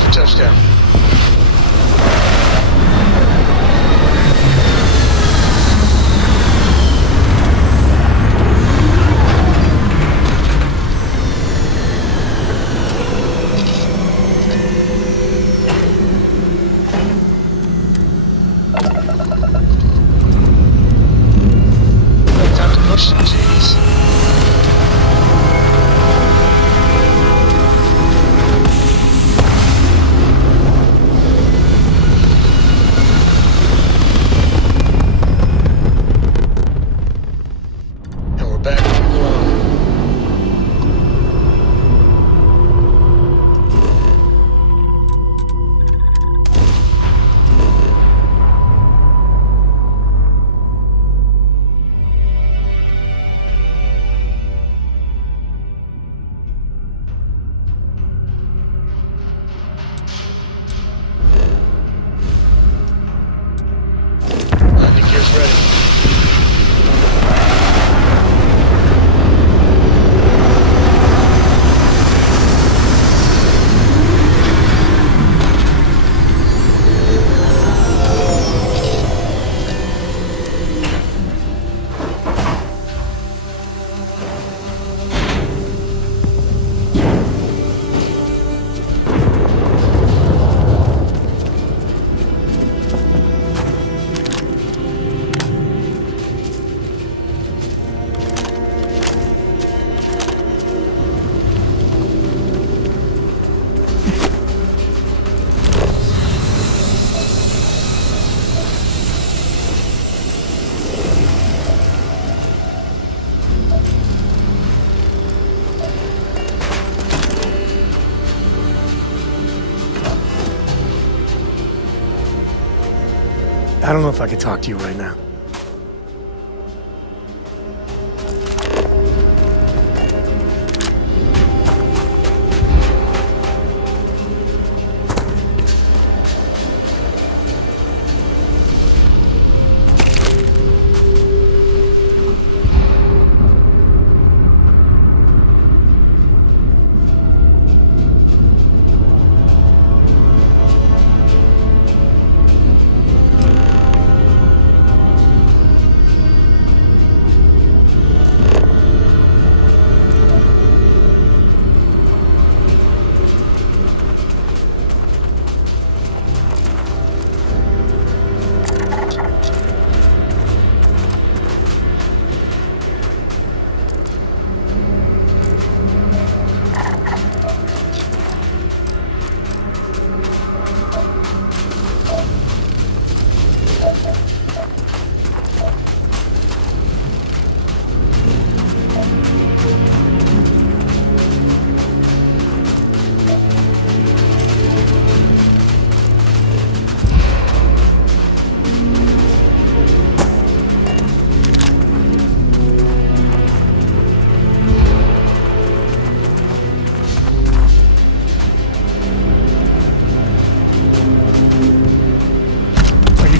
for touchdown. Time to push some G's. And we're back where we belong. Landing gear's ready. I don't know if I could talk to you right now.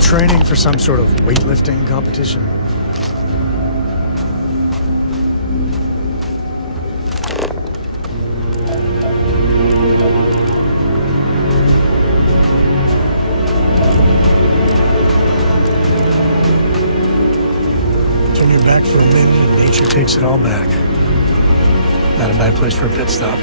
Training for some sort of weightlifting competition? Turn your back for a minute and nature takes it all back. Not a bad place for a pit stop.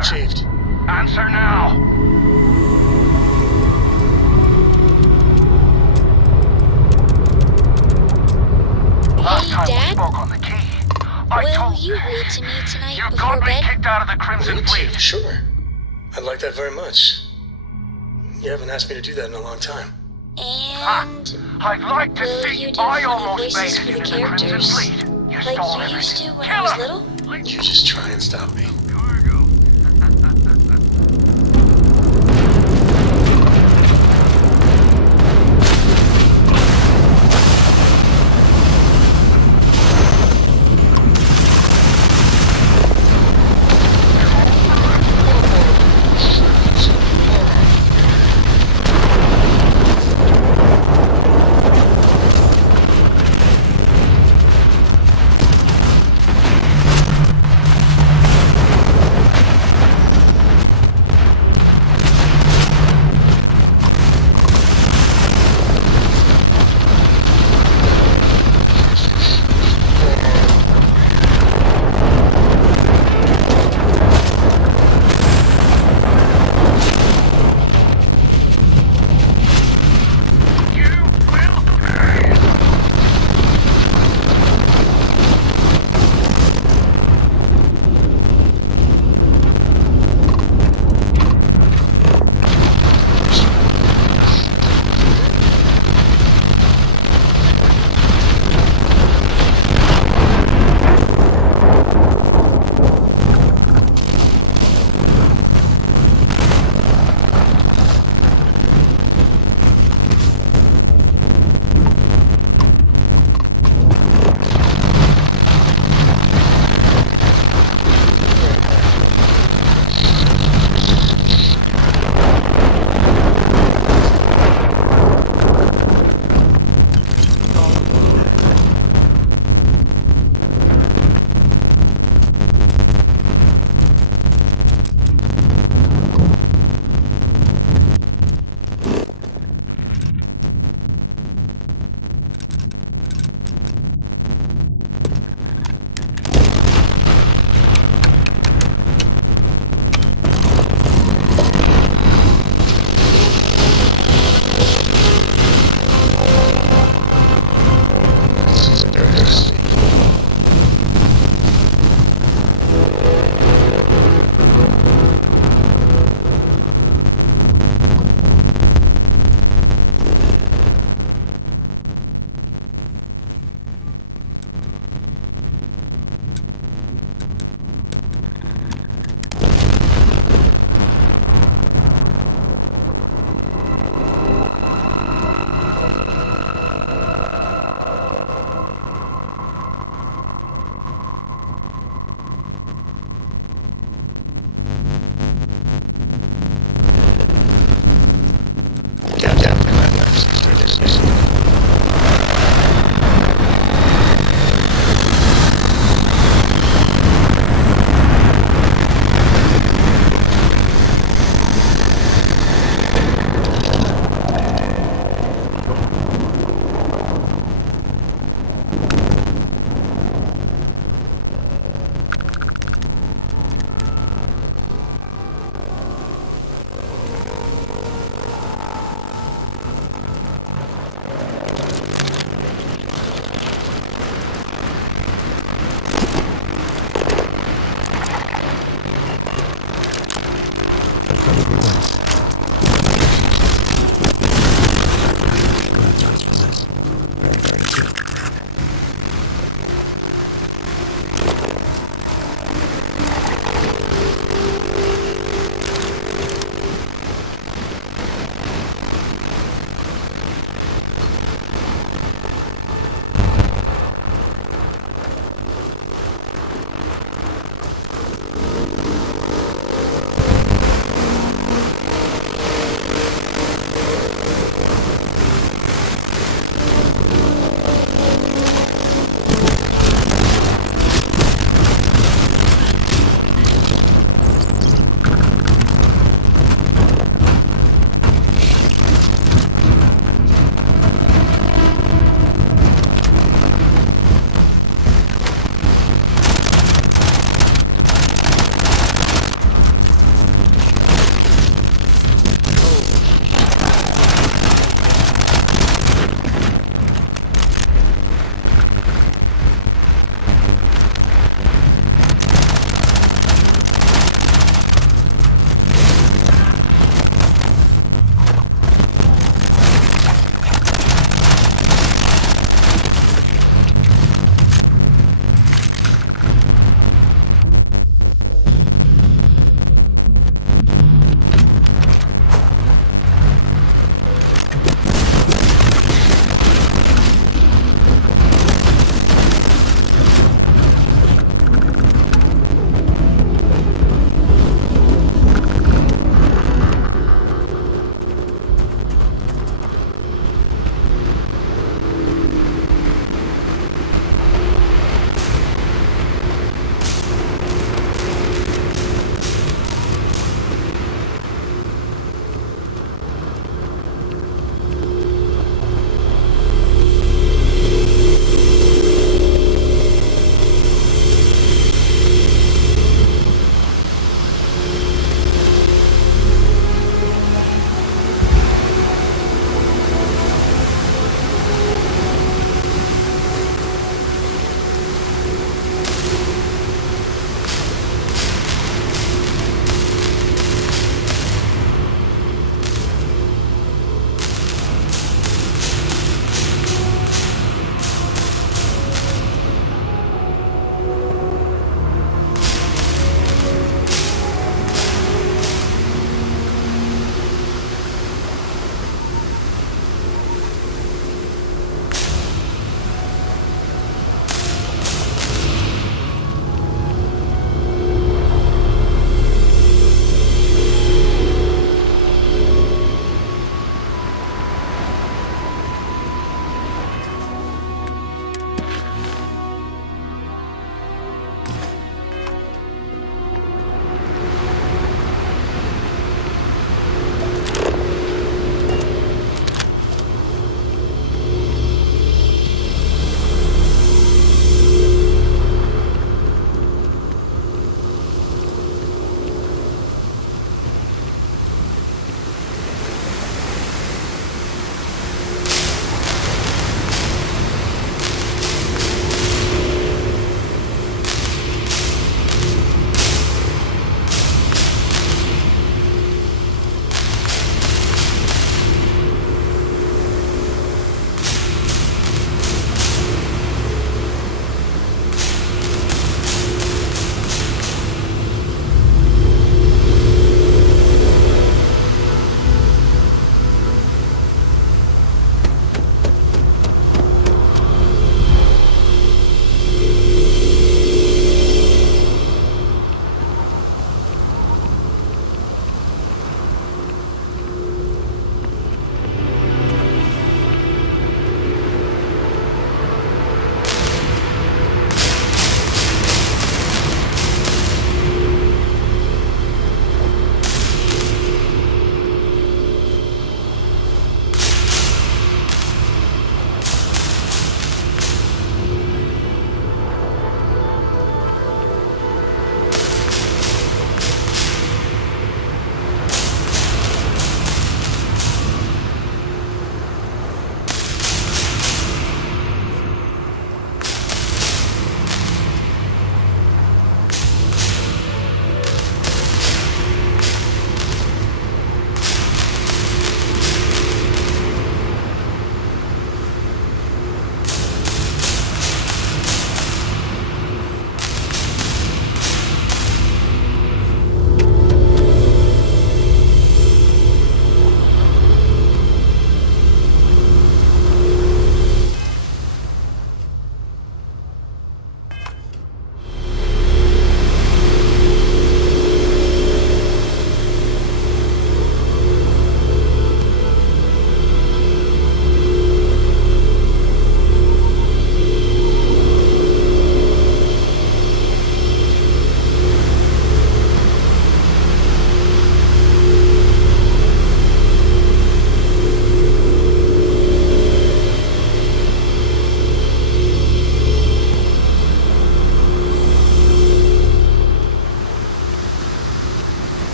achieved? Answer now. Last time we Dad? spoke on the key, I Will told you read to me tonight you before got me bed? kicked out of the Crimson Read Fleet. to? Sure. I'd like that very much. You haven't asked me to do that in a long time. And I'd like to will see. you do I funny almost voices made for it the into the Crimson characters? Fleet. You Like stole you everything. used to when I Kill was him. little? You just try and stop me.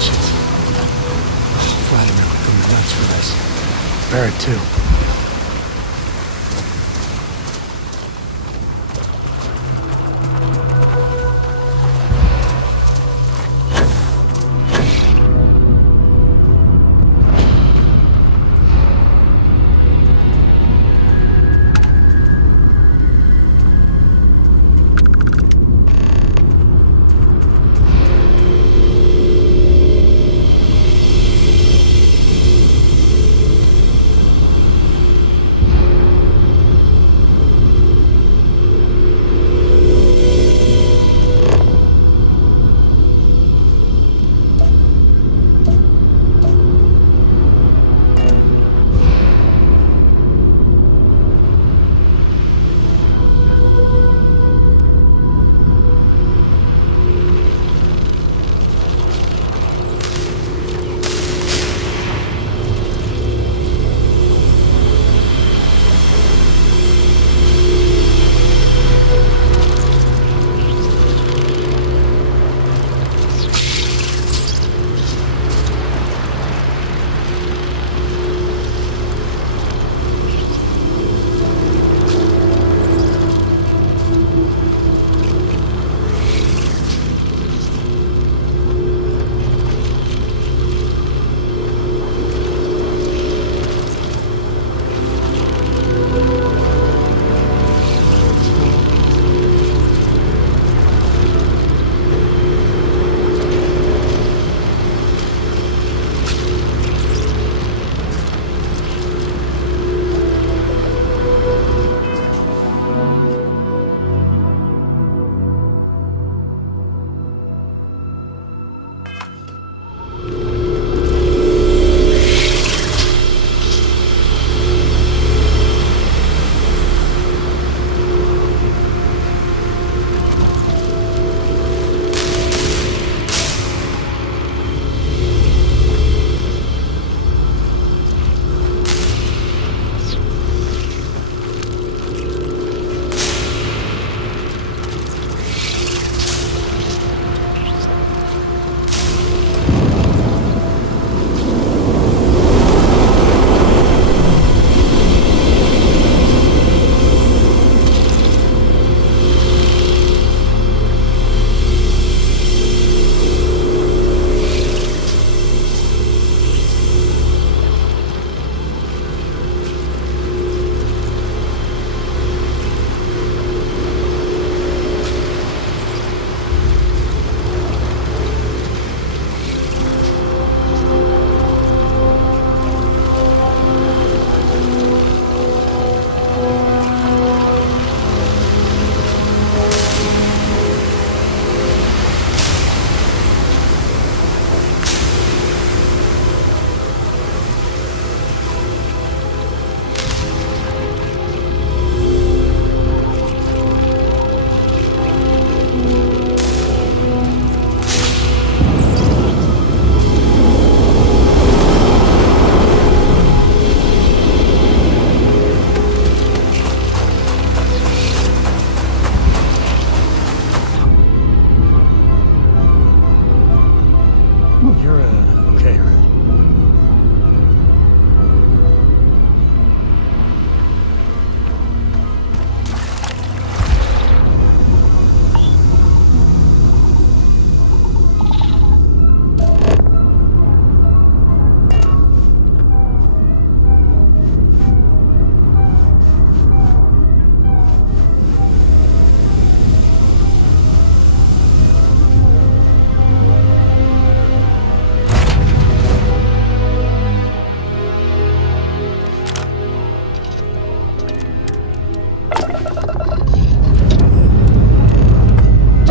ancient. Oh, Vladimir would go nuts for this. Barrett, too.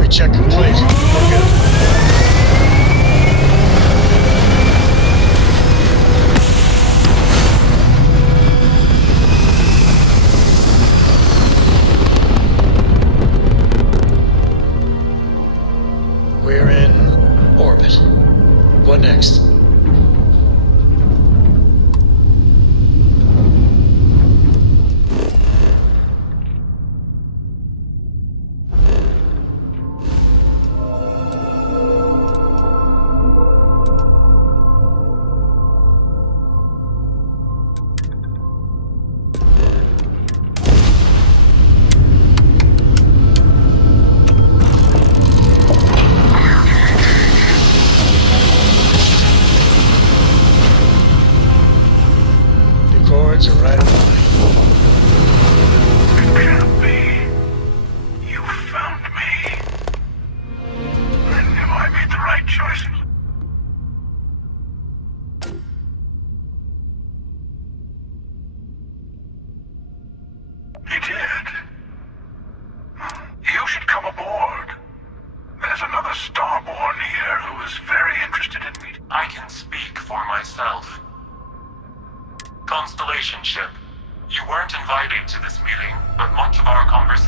Check complete. We're good. We're in orbit. What next?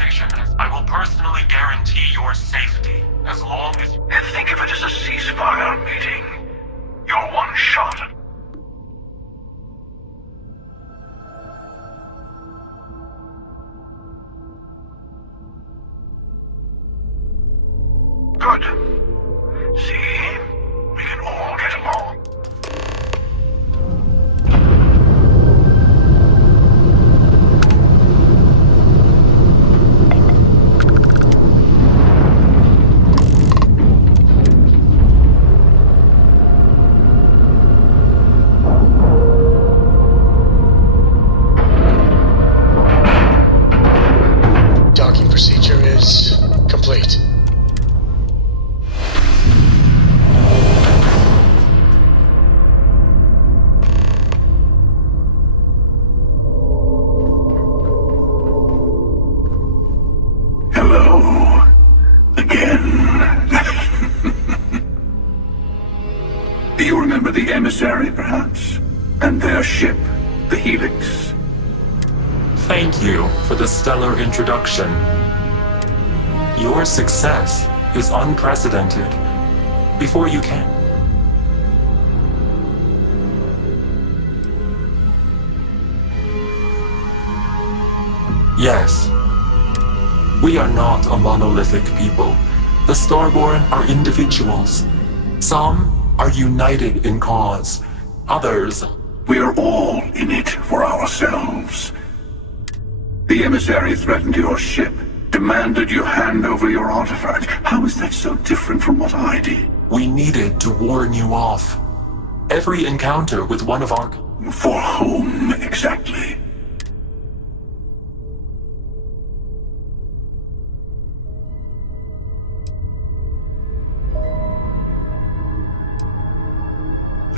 conversation. I will personally guarantee your safety as long as you... And think of it as a ceasefire meeting. You're one shot. Good. See? We can all get along. Docking procedure is complete. Hello. Again. Do you remember the emissary, perhaps? And their ship, the Helix? Thank you for the stellar introduction. Your success is unprecedented. Before you can... Yes. We are not a monolithic people. The Starborn are individuals. Some are united in cause. Others... We're all in it for ourselves. The emissary threatened your ship, demanded you hand over your artifact. How is that so different from what I did? We needed to warn you off. Every encounter with one of our... For whom, exactly?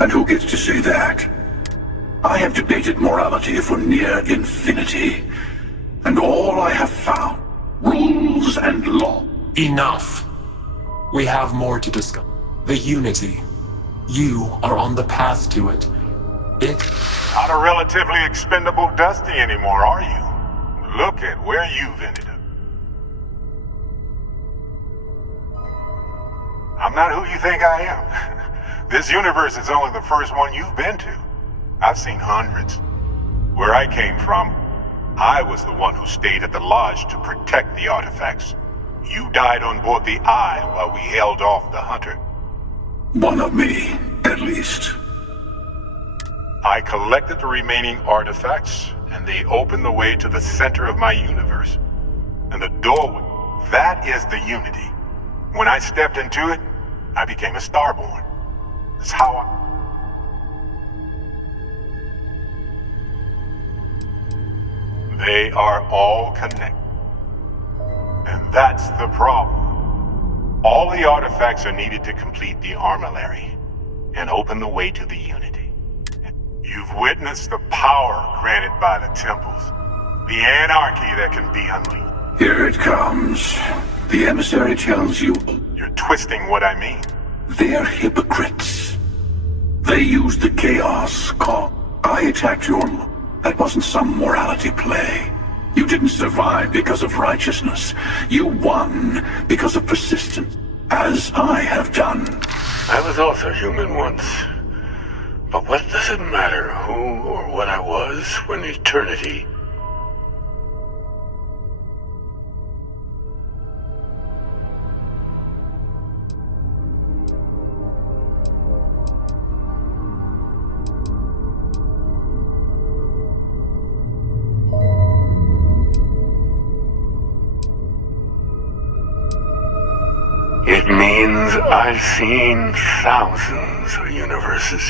And who gets to say that? I have debated morality for near infinity. And all I have found, rules and law. Enough. We have more to discuss. The Unity. You are on the path to it. Not a relatively expendable Dusty anymore, are you? Look at where you've ended up. I'm not who you think I am. This universe is only the first one you've been to. I've seen hundreds. Where I came from, I was the one who stayed at the lodge to protect the artifacts. You died on board the Eye while we held off the Hunter. One of me, at least. I collected the remaining artifacts, and they opened the way to the center of my universe. And the doorway, that is the Unity. When I stepped into it, I became a Starborn. That's how I... They are all connected. And that's the problem. All the artifacts are needed to complete the armillary and open the way to the Unity. You've witnessed the power granted by the temples, the anarchy that can be unleashed. Here it comes. The emissary tells you You're twisting what I mean. they're hypocrites. They used the chaos call. I attacked your... That wasn't some morality play. You didn't survive because of righteousness. You won because of persistence, as I have done. I was also human once. But what does it matter who or what I was when eternity... It means I've seen thousands of universes,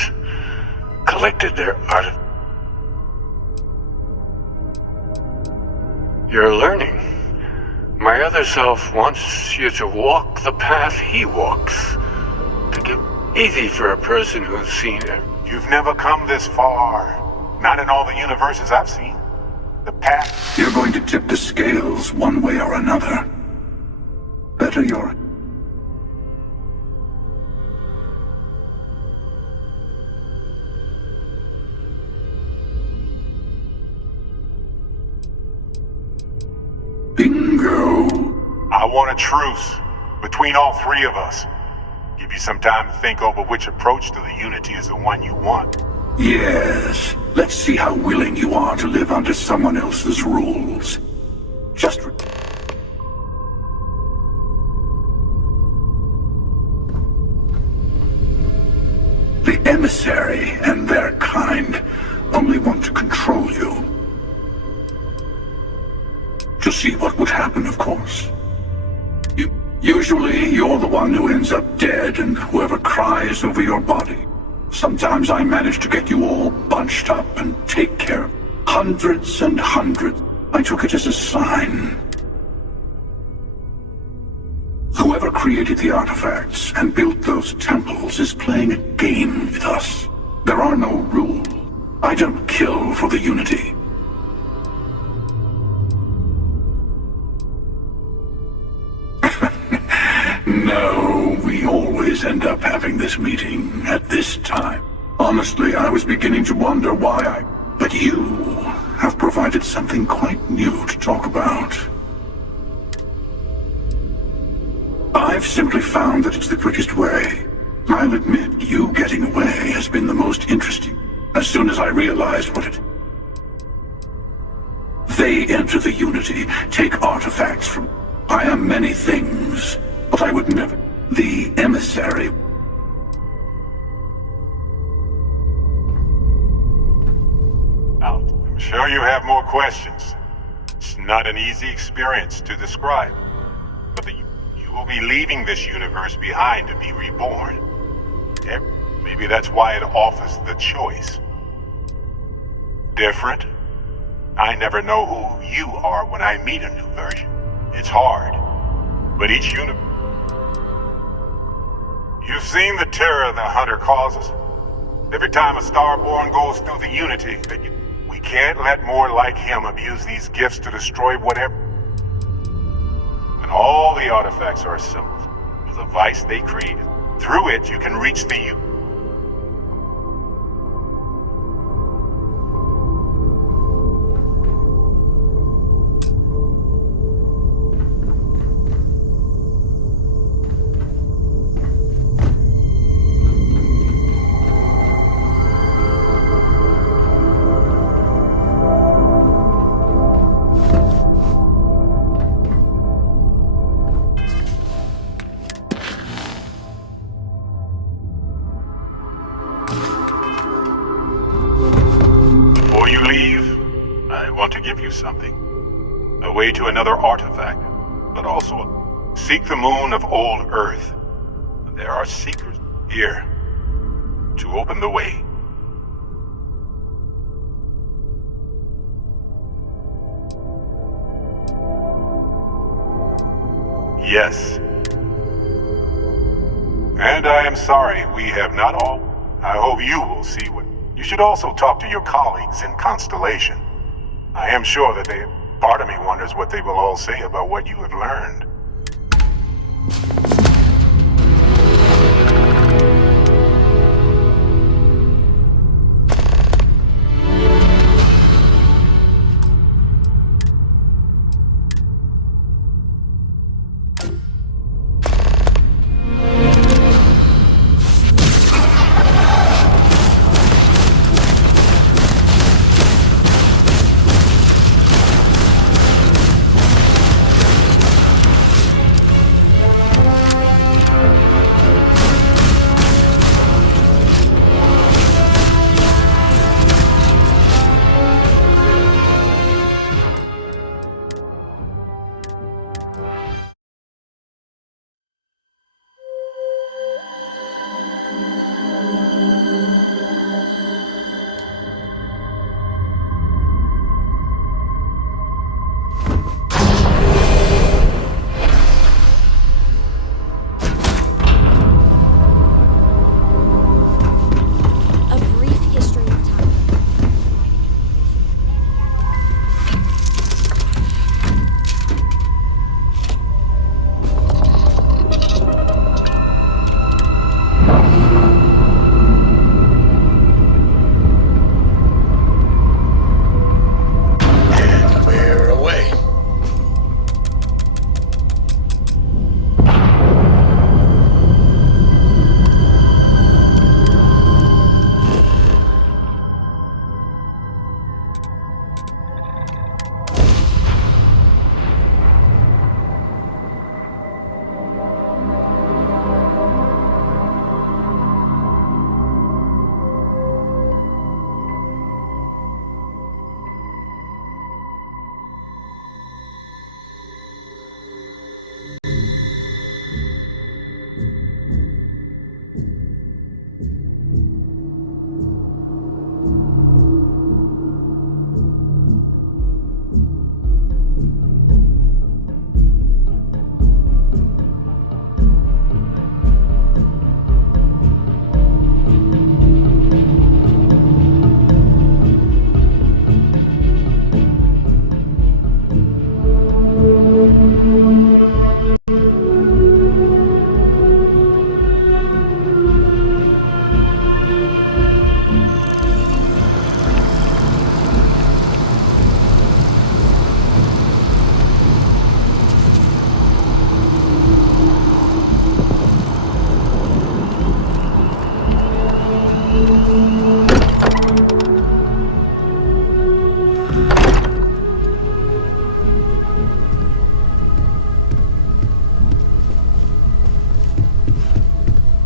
collected their art. You're learning. My other self wants you to walk the path he walks. To get easy for a person who's seen it. You've never come this far. Not in all the universes I've seen. The path... You're going to tip the scales one way or another. Better your... Bingo! I want a truce between all three of us. Give you some time to think over which approach to the Unity is the one you want. Yes. Let's see how willing you are to live under someone else's rules. Just... The emissary and their kind only want to control you. To see what would happen, of course. Usually, you're the one who ends up dead and whoever cries over your body. Sometimes I manage to get you all bunched up and take care of hundreds and hundreds. I took it as a sign. Whoever created the artifacts and built those temples is playing a game with us. There are no rules. I don't kill for the Unity. No, we always end up having this meeting at this time. Honestly, I was beginning to wonder why But you have provided something quite new to talk about. I've simply found that it's the quickest way. I'll admit, you getting away has been the most interesting. As soon as I realized what it... They enter the Unity, take artifacts from... I am many things, but I would never... The emissary... I'm sure you have more questions. It's not an easy experience to describe, but you will be leaving this universe behind to be reborn. Maybe that's why it offers the choice. Different? I never know who you are when I meet a new version. It's hard, but each universe... You've seen the terror the Hunter causes. Every time a Starborn goes through the Unity, we can't let more like him abuse these gifts to destroy whatever. And all the artifacts are assembled. The device they created. Through it, you can reach the something. A way to another artifact, but also seek the moon of old Earth. There are seekers here to open the way. Yes. And I am sorry we have not all. I hope you will see what... You should also talk to your colleagues in Constellation. I am sure that part of me wonders what they will all say about what you have learned.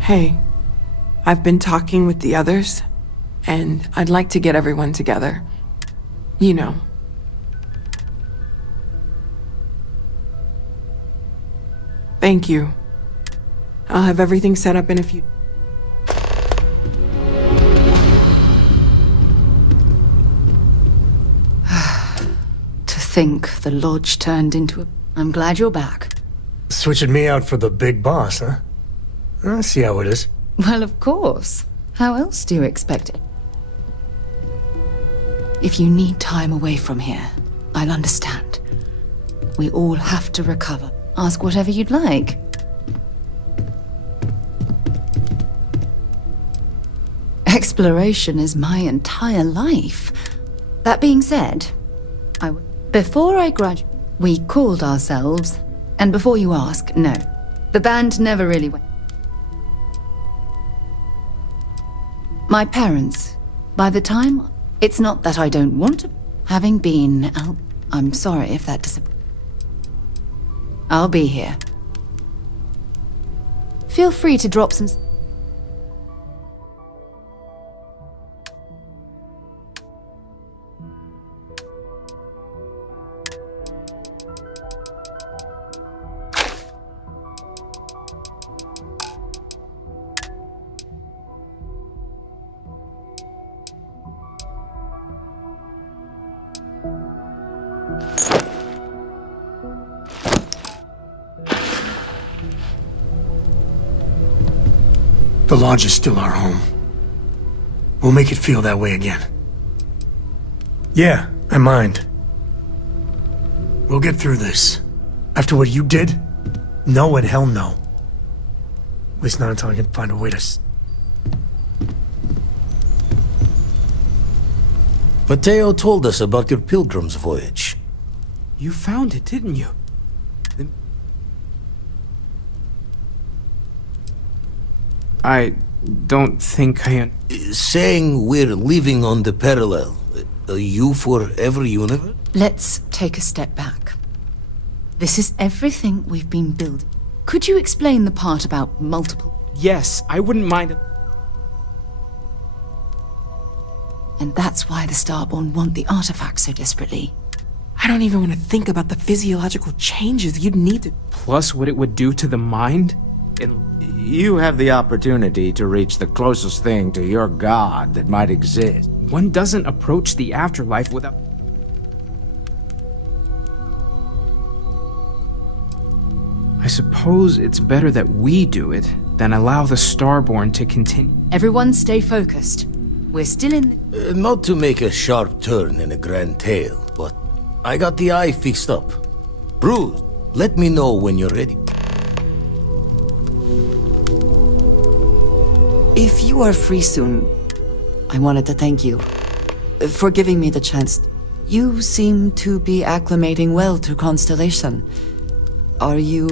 Hey, I've been talking with the others, and I'd like to get everyone together. You know. Thank you. I'll have everything set up in a few... To think the lodge turned into a... I'm glad you're back. Switching me out for the big boss, huh? I see how it is. Well, of course. How else do you expect it? If you need time away from here, I'll understand. We all have to recover. Ask whatever you'd like. Exploration is my entire life. That being said, before I graduated, we called ourselves, and before you ask, no. The band never really went. My parents, by the time, it's not that I don't want to, having been out, I'm sorry if that disappoints. I'll be here. Feel free to drop some... The lodge is still our home. We'll make it feel that way again. Yeah, I mind. We'll get through this. After what you did? No and hell no. At least not until I can find a way to... Mateo told us about your Pilgrim's voyage. You found it, didn't you? I don't think I... Saying we're living on the parallel, you for every universe? Let's take a step back. This is everything we've been building. Could you explain the part about multiple? Yes, I wouldn't mind... And that's why the Starborn want the artifact so desperately. I don't even want to think about the physiological changes you'd need to... Plus what it would do to the mind? You have the opportunity to reach the closest thing to your god that might exist. One doesn't approach the afterlife without... I suppose it's better that we do it than allow the Starborn to continue. Everyone stay focused. We're still in... Not to make a sharp turn in a grand tale, but I got the eye fixed up. Bruce, let me know when you're ready. If you are free soon, I wanted to thank you for giving me the chance. You seem to be acclimating well to Constellation. Are you...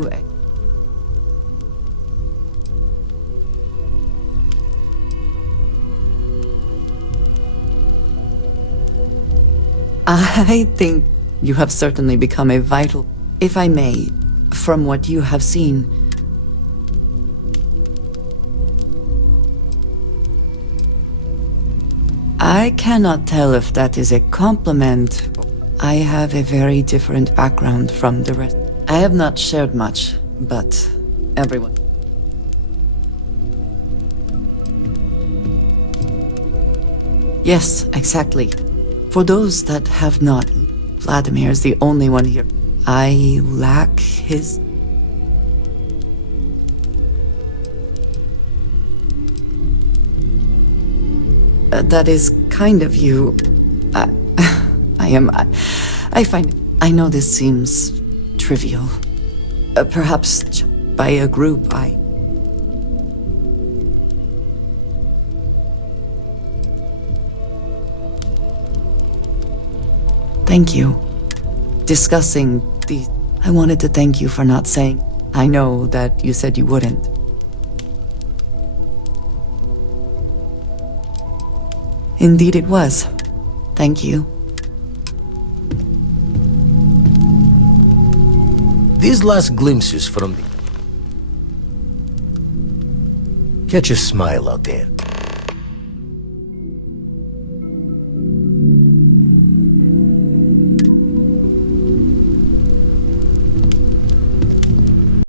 I think you have certainly become a vital... If I may, from what you have seen... I cannot tell if that is a compliment. I have a very different background from the rest. I have not shared much, but everyone... Yes, exactly. For those that have not, Vladimir is the only one here. I lack his... that is kind of you. I find... I know this seems trivial. Perhaps by a group, Thank you. Discussing these... I wanted to thank you for not saying... I know that you said you wouldn't. Indeed it was. Thank you. These last glimpses from the... Catch a smile out there.